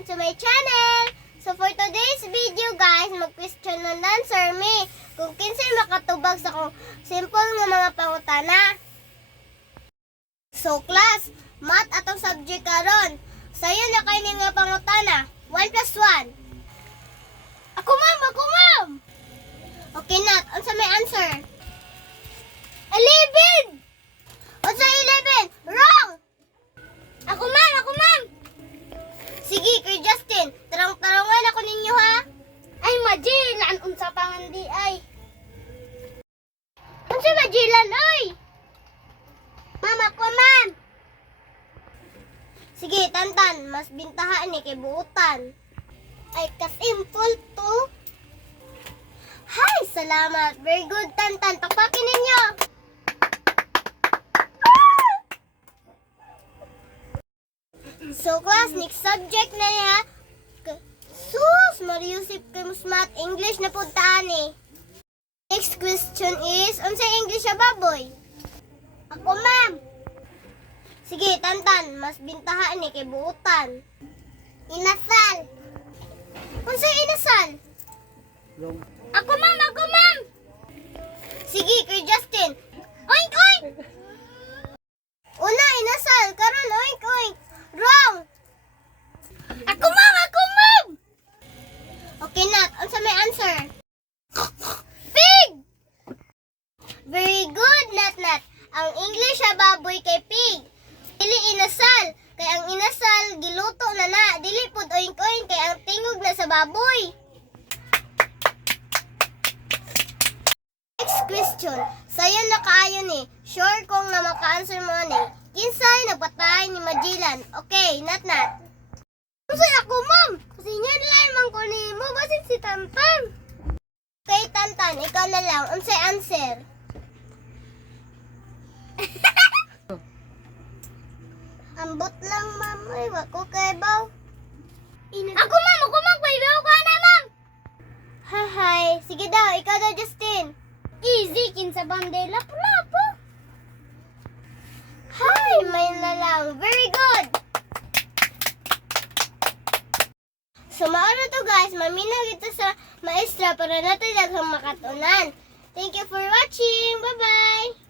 welcome to my channel! So for today's video guys, mag-question and answer me kung kinsay makatubag sa kong simple nga mga pangutana. So class, math atong subject karon. Sayo na kayo nga pangutana. 1 plus 1. Ako ma'am! Okay Nat, unsa may answer? 11! Unsa 11? Wrong! Ako ma'am! Sige, Kuya Justin, tarong-tarongan ako ninyo ha. Ay, Majilan, unsa pangandi ay. Unsa Majilan oy? Ma'am, ako ma'am. Sige, Tantan, mas bintahan ni kay buutan. Ay, kasimple to. Hay, salamat. Very good, Tantan. Pakpakin ninyo. So class, next subject na niya. Sus, Mariusip kay Musmat, English na po taani. Next question is, unsa English sa baboy? Ako ma'am. Sige, Tantan, mas bintahan ni kay buutan. Inasal. Unsa inasal? Ako ma'am. Sige, Kuya Justin. Oink, oink. Una, inasal. Karon, oink, oink. Wrong! Ako ma'am! Okay, Nat. Unsa may answer? Pig! Very good, Nat. Ang English sa baboy kay pig. Dili inasal. Kay ang inasal, giluto na. Dili pud oink-oink kay ang tingog na sa baboy. Next question. Sayo na kaayo ni. Sure kung na maka-answer mo ni. Kinsay nagpatay ni Majilan? Okay, Nat. Unsay ako, ma'am? Kasi niya lamang ko ni mo. Basin si Tantan. Okay, Tantan. Ikaw na lang. Unsay answer? Ambot lang, ma'am. Ay, wako kay baw. Ako, ma'am. May baw ka na, ma'am. Hi. Sige daw. Ikaw daw, Justin. Easy. Kinsa bandela. Lapo. Hi, may lalang. Very good. So, maano to guys. Maminaw ito sa maestra para natin daghang makatunan. Thank you for watching. Bye-bye.